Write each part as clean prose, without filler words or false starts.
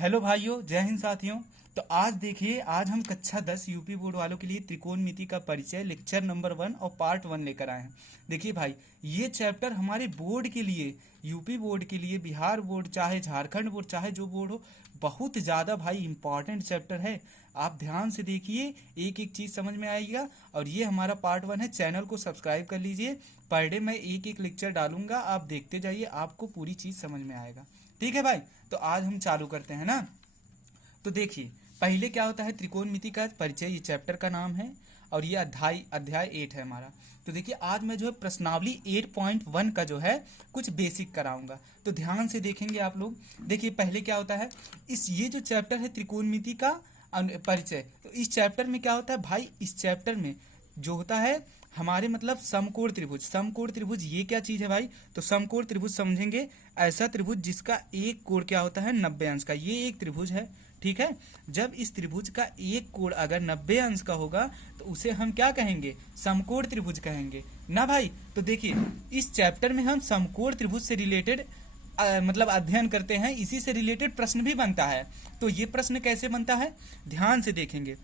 Hello भाइयों, जय हिंद साथियों। तो आज देखिए, आज हम कक्षा 10 यूपी बोर्ड वालों के लिए त्रिकोणमिति का परिचय लेक्चर नंबर 1 और पार्ट 1 लेकर आए हैं। देखिए भाई, ये चैप्टर हमारे बोर्ड के लिए, यूपी बोर्ड के लिए, बिहार बोर्ड चाहे झारखंड बोर्ड चाहे जो बोर्ड हो, बहुत ज़्यादा भाई इंपॉर्टेंट चैप्टर है। आप ध्यान से देखिए, एक एक चीज़ समझ में आएगा। और ये हमारा पार्ट 1 है। चैनल को सब्सक्राइब कर लीजिए। पर डे मैं एक एक लेक्चर डालूंगा, आप देखते जाइए, आपको पूरी चीज़ समझ में आएगा। ठीक है भाई, तो आज हम चालू करते हैं ना। तो देखिए, पहले क्या होता है, त्रिकोणमिति का परिचय, ये चैप्टर का नाम है। और ये अध्याय 8 है हमारा। तो देखिए, आज मैं जो है प्रश्नावली 8.1 का जो है कुछ बेसिक कराऊंगा, तो ध्यान से देखेंगे आप लोग। देखिए, पहले क्या होता है, ये जो चैप्टर है त्रिकोणमिति का परिचय, तो इस चैप्टर में क्या होता है भाई, इस चैप्टर में जो होता है हमारे मतलब समकोण त्रिभुज। समकोण त्रिभुज ये क्या चीज है भाई, तो समकोण त्रिभुज समझेंगे ऐसा त्रिभुज जिसका एक कोण क्या होता है 90 अंश का। ये एक त्रिभुज है, ठीक है। जब इस त्रिभुज का एक कोण अगर 90 अंश का होगा तो उसे हम क्या कहेंगे, समकोण त्रिभुज कहेंगे ना भाई। तो देखिए, इस चैप्टर में हम समकोण त्रिभुज से रिलेटेड मतलब अध्ययन करते हैं, इसी से रिलेटेड प्रश्न भी बनता है। तो ये प्रश्न कैसे बनता है, ध्यान से देखेंगे।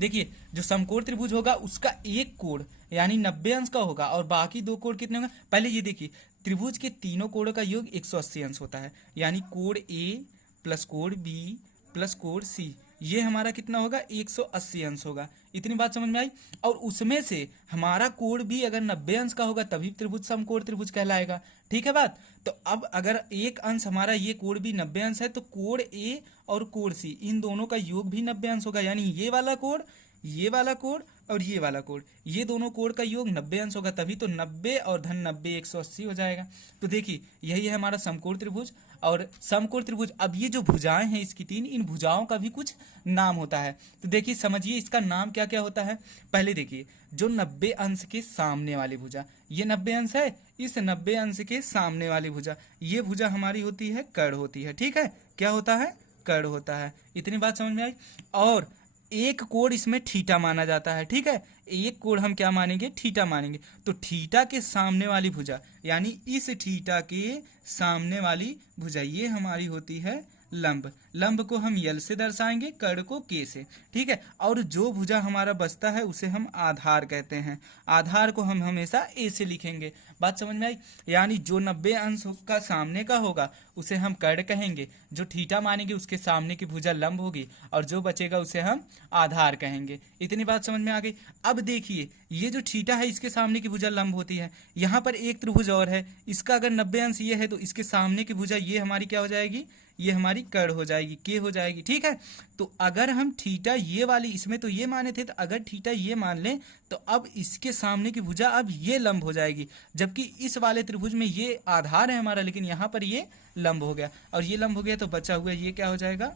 देखिए, जो समकोण त्रिभुज होगा उसका एक कोण यानी 90 अंश का होगा, और बाकी दो कोण कितने होंगे। पहले ये देखिए, त्रिभुज के तीनों कोणों का योग 180 अंश होता है, यानी कोण ए प्लस कोण बी प्लस कोण सी, ये हमारा कितना होगा 180 अंश होगा। इतनी बात समझ में आई। और उसमें से हमारा कोण भी अगर 90 अंश का होगा तभी त्रिभुज समकोण त्रिभुज कहलाएगा। ठीक है बात। तो अब अगर एक अंश हमारा ये कोण भी 90 अंश है तो कोण ए और कोण सी इन दोनों का योग भी 90 अंश होगा, यानी ये वाला कोण, ये वाला कोण और ये वाला कोण, ये दोनों कोण का योग 90 अंश होगा, तभी तो 90 और धन 90 180 हो जाएगा। तो देखिए, यही है हमारा समकोण त्रिभुज। और समकोण त्रिभुज, अब ये जो भुजाएं हैं इसकी तीन, इन भुजाओं का भी कुछ नाम होता है। तो देखिए, समझिए इसका नाम क्या क्या होता है। पहले देखिए, जो 90 अंश के सामने वाली भुजा, ये 90 अंश है, इस 90 अंश के सामने वाली भुजा, ये भुजा हमारी होती है कर्ण होती है। ठीक है, क्या होता है, कर्ण होता है। इतनी बात समझ में आई। और एक कोण इसमें थीटा माना जाता है। ठीक है, एक कोण हम क्या मानेंगे, थीटा मानेंगे। तो थीटा के सामने वाली भुजा, यानी इस थीटा के सामने वाली भुजा, ये हमारी होती है लंब। लंब को हम यल से दर्शाएंगे, कर्ण को के से। ठीक है, और जो भुजा हमारा बचता है उसे हम आधार कहते हैं। आधार को हम हमेशा ए से लिखेंगे। बात समझ में आई। यानी जो 90 अंश का सामने का होगा उसे हम कर्ण कहेंगे, जो थीटा मानेंगे उसके सामने की भुजा लंब होगी, और जो बचेगा उसे हम आधार कहेंगे। इतनी बात समझ में आ गई। अब देखिए, ये जो थीटा है इसके सामने की भुजा लंब होती है। यहाँ पर एक त्रिभुज और है, इसका अगर 90 अंश ये है तो इसके सामने की भुजा ये हमारी क्या हो जाएगी, ये हमारी कर्ण हो जाएगी, के हो जाएगी। ठीक है, तो अगर हम थीटा ये वाली, इसमें तो ये माने थे, तो अगर थीटा ये मान लें तो अब इसके सामने की भुजा अब ये लंब हो जाएगी, जबकि इस वाले त्रिभुज में ये आधार है हमारा, लेकिन यहाँ पर ये लंब हो गया। और ये लंब हो गया तो बचा हुआ ये क्या हो जाएगा,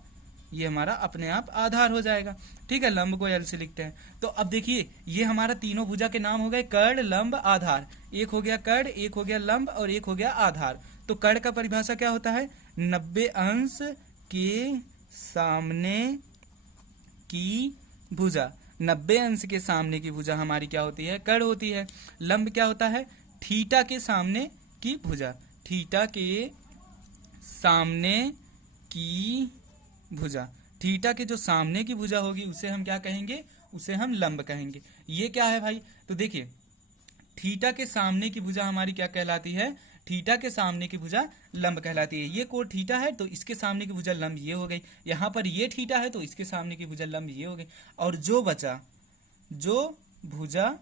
ये हमारा अपने आप आधार हो जाएगा। ठीक है, लंब को एल से लिखते हैं। तो अब देखिए, ये हमारा तीनों भुजा के नाम हो गए कर्ण, लंब, आधार। एक हो गया कर्ण, एक हो गया लंब और एक हो गया आधार। तो कर्ण का परिभाषा क्या होता है, 90 अंश के सामने की भुजा। 90 अंश के सामने की भुजा हमारी क्या होती है, कर्ण होती है। लंब क्या होता है, थीटा के सामने की भुजा। थीटा के सामने की भुजा, थीटा के जो सामने की भुजा होगी उसे हम क्या कहेंगे, उसे हम लंब कहेंगे। ये क्या है भाई, तो देखिए, थीटा के सामने की भुजा हमारी क्या कहलाती है, थीटा के सामने की भुजा लंब कहलाती है। ये कोण थीटा है तो इसके सामने की भुजा लंब ये हो गई। यहाँ पर ये थीटा है तो इसके सामने की भुजा लंब ये हो गई। और जो बचा, जो भुजा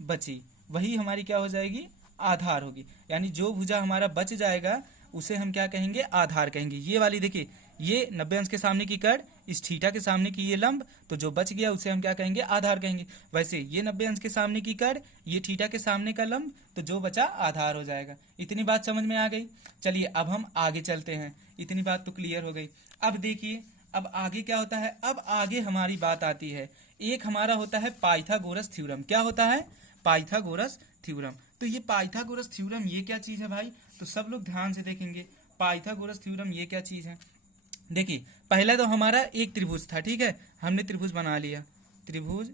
बची वही हमारी क्या हो जाएगी, आधार होगी। यानी जो भुजा हमारा बच जाएगा उसे हम क्या कहेंगे, आधार कहेंगे। ये वाली देखिए, ये 90 अंश के सामने की कर्ण, इस थीटा के सामने की ये लंब, तो जो बच गया उसे हम क्या कहेंगे, आधार कहेंगे। वैसे ये 90 अंश के सामने की कर्ण, ये थीटा के सामने का लंब, तो जो बचा आधार हो जाएगा। इतनी बात समझ में आ गई। चलिए अब हम आगे चलते हैं। इतनी बात तो क्लियर हो गई। अब देखिए, अब आगे क्या होता है, अब आगे हमारी बात आती है, एक हमारा होता है पाइथागोरस थ्योरम। क्या होता है, पाइथागोरस थ्योरम। तो ये पाइथागोरस थ्योरम ये क्या चीज है भाई, तो सब लोग ध्यान से देखेंगे। पाइथागोरस थ्योरम ये क्या चीज है। देखिए, पहला तो हमारा एक त्रिभुज था। ठीक है, हमने त्रिभुज बना लिया, त्रिभुज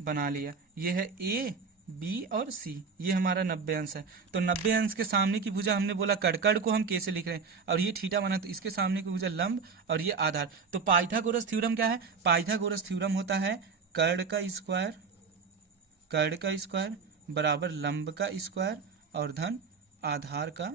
बना लिया। ये है ए बी और सी, ये हमारा 90 अंश है। तो 90 अंश के सामने की भुजा हमने बोला कड़, कड़ को हम कैसे लिख रहे हैं, और ये थीटा बना तो इसके सामने की भुजा लंब और ये आधार। तो पाइथागोरस थ्योरम क्या है, पाइथागोरस थ्योरम होता है कड़ का स्क्वायर, कड़ का स्क्वायर बराबर लंब का स्क्वायर और धन आधार का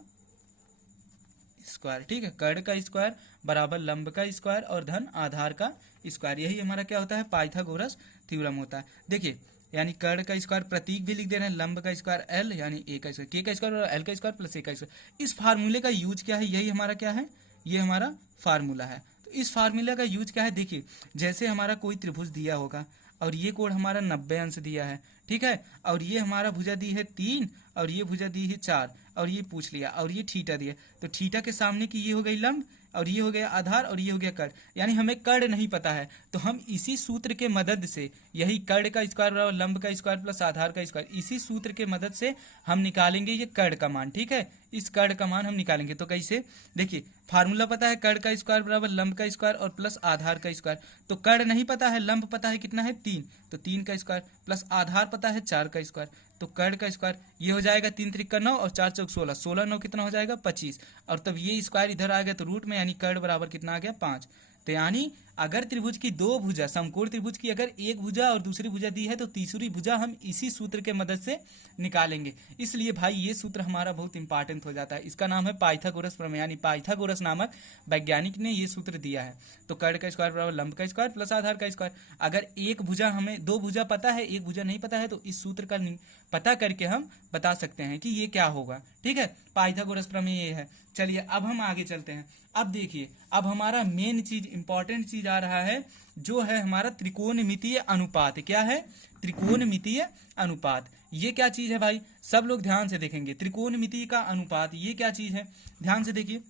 स्क्वायर। ठीक है, कड़ का स्क्वायर बराबर लंब का स्क्वायर और धन आधार का स्क्वायर, यही हमारा क्या होता है, पाइथागोरस थ्योरम होता है। देखिए यानी कड़ का स्क्वायर प्रतीक भी लिख दे रहे हैं, लंब का स्क्वायर एल यानी ए का स्क्वायर, के का स्क्वायर और एल का स्क्वायर प्लस ए का स्क्वायर। इस फार्मूले का यूज क्या है, यही हमारा क्या है, ये हमारा फार्मूला है। तो इस फार्मूला का यूज क्या है, देखिए जैसे हमारा कोई त्रिभुज दिया होगा और ये कोण हमारा 90 अंश दिया है, ठीक है, और ये हमारा भुजा दी है 3 और ये भुजा दी है 4 और ये पूछ लिया और ये थीटा दिया, तो थीटा के सामने की ये हो गई लंब और ये हो गया आधार और ये हो गया कड़, यानी हमें कड़ नहीं पता है तो हम इसी सूत्र के मदद से, यही कड़ का स्क्वायर बराबर लंब का स्क्वायर प्लस आधार का स्क्वायर, इसी सूत्र के मदद से हम निकालेंगे ये कड़ का मान। ठीक है, इस कड़ का मान हम निकालेंगे। तो कैसे, देखिए फार्मूला पता है कड़ का स्क्वायर बराबर लंब का स्क्वायर और प्लस आधार का स्क्वायर, तो कड़ नहीं पता है, लंब पता है कितना है 3, तो 3 का स्क्वायर प्लस आधार पता है 4 का स्क्वायर, तो कड़ का स्क्वायर ये हो जाएगा 3 त्रिक का 9 और 4 चौक 16, 16 9 कितना हो जाएगा 25, और तब ये स्क्वायर इधर आ गया तो रूट में, यानी कड़ बराबर कितना आ गया 5। तो यानी अगर त्रिभुज की दो भुजा, समकोण त्रिभुज की अगर एक भुजा और दूसरी भुजा दी है तो तीसरी भुजा हम इसी सूत्र के मदद से निकालेंगे। इसलिए भाई ये सूत्र हमारा बहुत इंपॉर्टेंट हो जाता है, इसका नाम है पाइथागोरस प्रमेय, यानी पाइथागोरस नामक वैज्ञानिक ने ये सूत्र दिया है। तो कड़ का स्क्वायर बराबर लंब का स्क्वायर प्लस आधार का स्क्वायर, अगर एक भुजा हमें, दो भुजा पता है एक भुजा नहीं पता है तो इस सूत्र का पता करके हम बता सकते हैं कि ये क्या होगा। ठीक है, पाइथागोरस प्रमेय ये है। चलिए अब हम आगे चलते हैं। अब देखिए, अब हमारा मेन चीज, इंपॉर्टेंट चीज आ रहा है, जो है हमारा त्रिकोणमितीय अनुपात। क्या है, त्रिकोणमितीय अनुपात। ये क्या चीज है भाई, सब लोग ध्यान से देखेंगे। त्रिकोणमिति का अनुपात ये क्या चीज है, ध्यान से देखिए।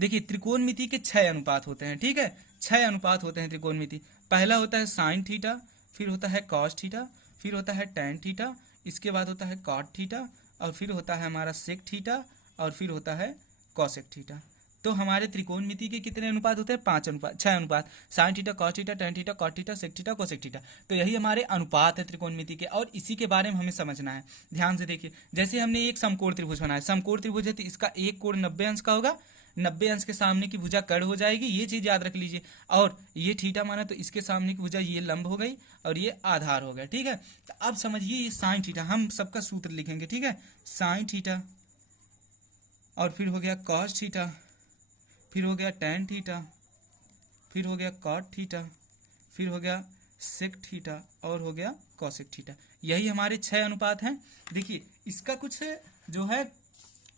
देखिए त्रिकोणमिति के 6 अनुपात होते हैं। ठीक है, 6 अनुपात होते हैं त्रिकोणमिति। पहला होता है साइन थीटा, फिर होता है कॉस थीटा, फिर होता है टेन थीटा, इसके बाद होता है कॉट थीटा, और फिर होता है हमारा सेक थीटा, और फिर होता है कॉसेक थीटा। तो हमारे त्रिकोणमिति के कितने अनुपात होते हैं, 5 अनुपात, 6 अनुपात, sine theta, cos theta, tan theta, cot theta, sec theta, cosec theta. तो यही हमारे अनुपात है त्रिकोणमिति के, और इसी के बारे में हमें समझना है। ध्यान से देखिए, जैसे हमने एक समकोण त्रिभुज बनाया, समकोण त्रिभुज है तो इसका एक कोण 90 अंश का होगा, 90 अंश के सामने की भुजा कड़ हो जाएगी, ये चीज याद रख लीजिए। और ये थीटा माना तो इसके सामने की भुजा ये लंब हो गई और ये आधार हो गया। ठीक है, तो अब समझिए ये साइन थीटा, हम सबका सूत्र लिखेंगे। ठीक है, साइन थीटा, और फिर हो गया कॉस थीटा, फिर हो गया टेन थीटा, फिर हो गया कॉट थीटा, फिर हो गया सेक थीटा, और हो गया कॉसेक थीटा। यही हमारे 6 अनुपात हैं। देखिए इसका कुछ जो है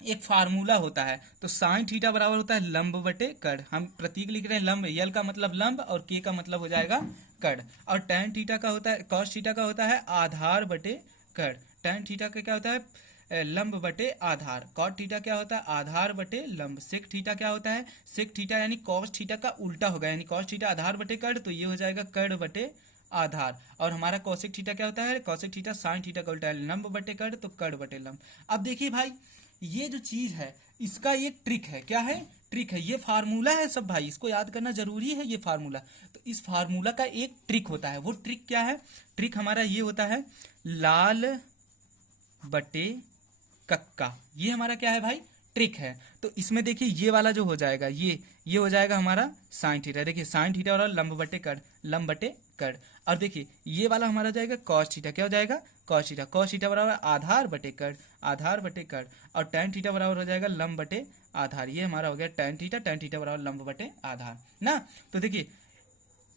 एक फार्मूला होता है। तो साइन थीटा बराबर होता है लंब बटे कड़, हम प्रतीक लिख रहे हैं लंब, यल का मतलब लंब और के का मतलब हो जाएगा कड़। और टेन थीटा का होता है, कॉस थीटा का होता है आधार बटे कड़। टेन थीटा का क्या होता है, लंब बटे आधार। कॉट थीटा क्या होता है, आधार बटे लंब। सेक थीटा क्या होता है, सेक थीटा यानी कॉस थीटा का उल्टा होगा, यानी कॉस थीटा आधार बटे कड़, तो ये हो जाएगा कड़ बटे आधार। और हमारा कॉसेक थीटा क्या होता है, कॉसेक थीटा साइन थीटा का उल्टा है, लंब बटे कड़, तो कड़ बटे लंब। अब देखिए भाई, ये जो चीज है इसका एक ट्रिक है। क्या है, ट्रिक है, ये फार्मूला है सब भाई, इसको याद करना जरूरी है ये फार्मूला। तो इस फार्मूला का एक ट्रिक होता है, वो ट्रिक क्या है, ट्रिक हमारा ये होता है लाल बटे कक्का। ये हमारा क्या है भाई, ट्रिक है। तो इसमें देखिए ये वाला जो हो जाएगा, ये हो जाएगा हमारा साइन थीटा। देखिए साइन थीटा और लंब बटे कड़, लंब बटे कड़। और देखिए ये वाला हमारा जाएगा कॉस थीटा, क्या हो जाएगा कॉस थीटा, कॉस थीटा बराबर आधार बटे कड़, आधार बटे कड़। और टेन थीटा बराबर हो जाएगा लंब बटे आधार, ये हमारा हो गया टेन थीटा, टेन थीटा बराबर लंब बटे आधार ना। तो देखिए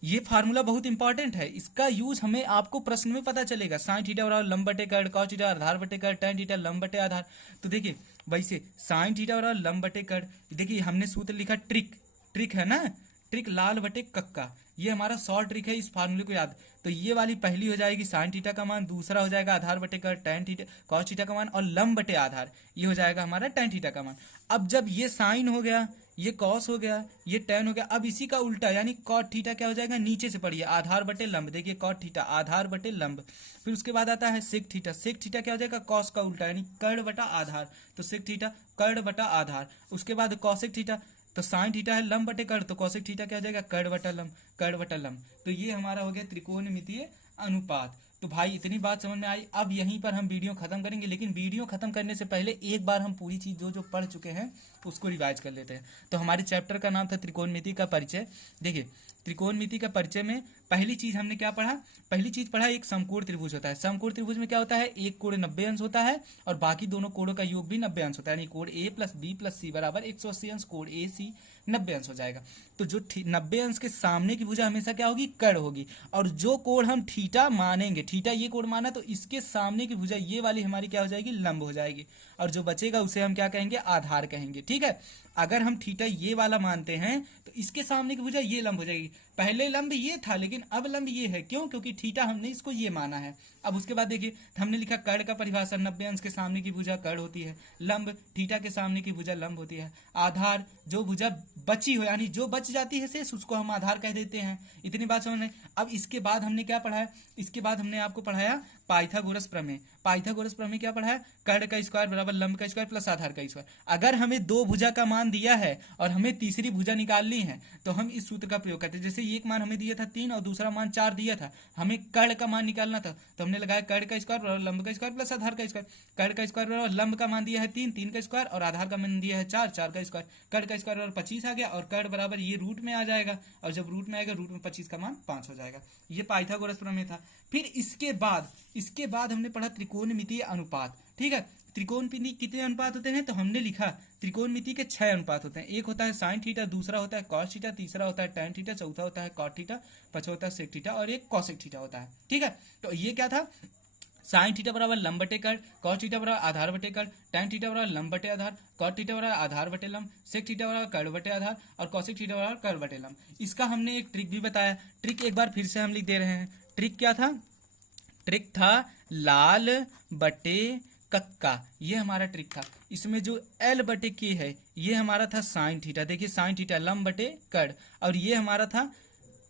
ये फार्मूला बहुत इंपॉर्टेंट है, इसका यूज हमें आपको प्रश्न में पता चलेगा। साइन थीटा बराबर लंब बटे कड़, कॉस थीटा आधार बटे कड़, टेन थीटा लंब बटे आधार। तो देखिए वैसे साइन थीटा बराबर लंब बटे कड़, देखिए हमने सूत्र लिखा ट्रिक, ट्रिक है ना, ट्रिक लाल बटे कक्का, ये हमारा शॉर्ट ट्रिक है, इस फार्मूले को याद। तो ये वाली पहली हो जाएगी साइन थीटा का मान, दूसरा हो जाएगा आधार बटे कड़ टेन थीटा कॉस थीटा का मान, और लंब बटे आधार ये हो जाएगा हमारा टेन थीटा का मान। अब जब ये साइन हो गया, ये कॉस हो गया, ये टेन हो गया, अब इसी का उल्टा यानी कॉट थीटा क्या हो जाएगा, नीचे से पढ़िए आधार बटे लंब। देखिए कॉट थीटा आधार बटे लंब। फिर उसके बाद आता है सेक थीटा, सेक थीटा क्या हो जाएगा, कॉस का उल्टा यानी कड़ बटा आधार, तो सेक थीटा कड़ बटा आधार। उसके बाद कॉसेक थीटा, तो साइन थीटा है लंब बटे कड़, तो कॉसेक थीटा क्या हो जाएगा कड़ बटा लंब, कड़ बटा लंब। तो ये हमारा हो गया त्रिकोणमितीय अनुपात। तो भाई इतनी बात समझ में आई। अब यहीं पर हम वीडियो खत्म करेंगे, लेकिन वीडियो खत्म करने से पहले एक बार हम पूरी चीज जो जो पढ़ चुके हैं उसको रिवाइज कर लेते हैं। तो हमारे चैप्टर का नाम था त्रिकोणमिति का परिचय। देखिए, त्रिकोणमिति का परिचय में पहली चीज हमने क्या पढ़ा? पहली चीज पढ़ा एक समकोण त्रिभुज होता है। समकोण त्रिभुज में क्या होता है? एक कोण 90 अंश होता है और बाकी दोनों कोणों का योग भी 90 अंश होता है, यानी कोण ए प्लस बी प्लस सी बराबर 180 अंश, कोण ए सी 90 अंश हो जाएगा। तो जो 90 अंश के सामने की भुजा हमेशा क्या होगी? कर्ण होगी। और जो कोण हम थीटा मानेंगे, थीटा ये कोण माना, तो इसके सामने की भुजा ये वाली हमारी क्या हो जाएगी? लंब हो जाएगी। और जो बचेगा उसे हम क्या कहेंगे? आधार कहेंगे। ठीक है, अगर हम थीटा ये वाला मानते हैं तो इसके सामने की भुजा ये लंब हो जाएगी। पहले लंब ये था लेकिन अब लंब ये है, क्यों? क्योंकि थीटा हमने इसको ये माना है। अब उसके बाद देखिए, हमने लिखा कर्ण का परिभाषा, 90 अंश के सामने की भुजा कर्ण होती है, लंब थीटा के सामने की भुजा लंब होती है, आधार जो भुजा बची हो यानी जो बच जाती है शेष उसको हम आधार कह देते हैं। इतनी बात समझ में। अब इसके बाद हमने क्या पढ़ा है? इसके बाद हमने आपको पढ़ाया पाइथागोरस प्रमेय। पाइथागोरस प्रमेय क्या पढ़ा है? कर्ण का स्क्वायर बराबर लंब का स्क्वायर प्लस आधार का स्क्वायर। अगर हमें दो भुजा का मान दिया है और हमें तीसरी भुजा निकालनी है तो हम इस सूत्र का प्रयोग करते हैं। जैसे एक मान हमें दिया था 3 और दूसरा मान 4 दिया था, हमें कर्ण का मान निकालना था तो हमने लगाया कर्ण का स्क्वायर बराबर लंब का स्क्वायर प्लस आधार का स्क्वायर। कर्ण का स्क्वायर बराबर लंब का मान दिया है 3, 3 का स्क्वायर, और आधार का मान दिया है 4, 4 का स्क्वायर। कर्ण का स्क्वायर बराबर 25 आ गया और कर्ण बराबर ये रूट में आ जाएगा, और जब रूट में आएगा रूट में 25 का मान 5 हो जाएगा। ये पाइथागोरस प्रमेय था। फिर इसके बाद हमने पढ़ा त्रिकोणमितीय अनुपात। ठीक है, त्रिकोणमिति कितने अनुपात होते हैं? तो हमने लिखा त्रिकोणमिति के 6 अनुपात होते हैं। एक होता है साइन थीटा, दूसरा होता है कॉस थीटा, तीसरा होता है टैन थीटा, चौथा होता है कॉट थीटा, पांचवा होता है सेक थीटा और एक कॉसेक थीटा होता है। ठीक है, तो ये क्या था? साइन थीटा बराबर लंब बटे कर्ण, कॉस थीटा बराबर आधार बटे कर्ण, टैन थीटा बराबर लंब बटे आधार, कॉट थीटा बराबर आधार बटे लंब, सेक थीटा बराबर कर्ण बटे आधार और कॉसेक थीटा बराबर कर्ण बटे लंब। इसका हमने एक ट्रिक भी बताया। ट्रिक एक बार फिर से हम लिख दे रहे हैं। ट्रिक क्या था? ट्रिक था लाल बटे कक्का, ये हमारा ट्रिक था। इसमें जो एल बटे के है ये हमारा था साइन थीटा। देखिए साइन थीटा लंब बटे कर्ण, और ये हमारा था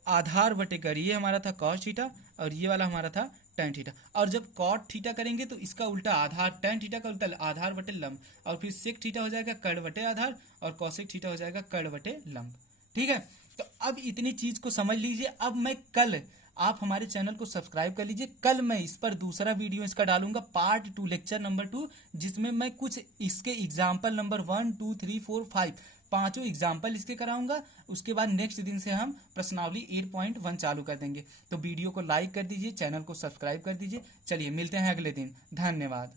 आधार बटे कर्ण, ये हमारा था कॉस थीटा, और ये वाला हमारा था टैन थीटा। और जब कॉट थीटा करेंगे तो इसका उल्टा आधार, टैन थीटा का उल्टा आधार बटे लंब, और फिर सेक थीटा हो जाएगा कर्ण बटे आधार, और कॉसेक थीटा हो जाएगा कर्ण बटे लंब। ठीक है, तो अब इतनी चीज को समझ लीजिए। अब मैं कल, आप हमारे चैनल को सब्सक्राइब कर लीजिए, कल मैं इस पर दूसरा वीडियो इसका डालूंगा, पार्ट 2, लेक्चर नंबर 2, जिसमें मैं कुछ इसके एग्जाम्पल नंबर 1, 2, 3, 4, 5 पांचों एग्जाम्पल इसके कराऊंगा। उसके बाद नेक्स्ट दिन से हम प्रश्नावली 8.1 चालू कर देंगे। तो वीडियो को लाइक कर दीजिए, चैनल को सब्सक्राइब कर दीजिए। चलिए मिलते हैं अगले दिन। धन्यवाद।